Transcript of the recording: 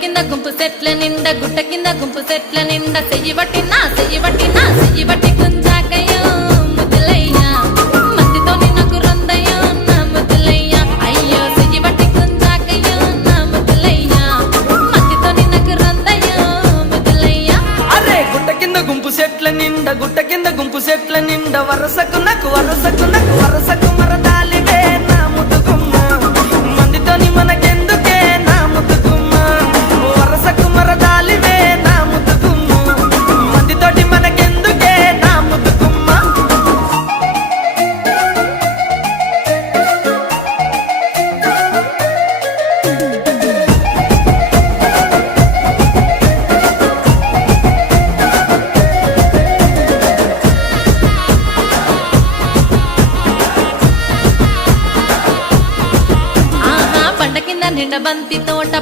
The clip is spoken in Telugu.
కింద గుంపు సెట్ల నిండా గుట్ట కింద గుంపు సెట్ల నిండా చెయ్యి బట్టి గుంజాకయ్యో ముద్దులయ్యా మందితో నాకు రొందయ్యో నా ముద్దులయ్యా అయ్యో చెయ్యి బట్టి గుంజాకయ్యో నా ముద్దులయ్యా మందితో నాకు రొందయ్యో ముద్దులయ్యా అరే గుట్ట కింద గుంపు సెట్ల నిండా వరసకు మరదాలివే నా ముద్దుగుమ్మ మందితోని మనకెందుకే నా ముద్దుగుమ్మ వరసకు మరదాలివే నా ముద్దుగుమ్మ మందితోటి మనకెందుకే నా ముద్దుగుమ్మ బండ కింద నిండ బంతి తోట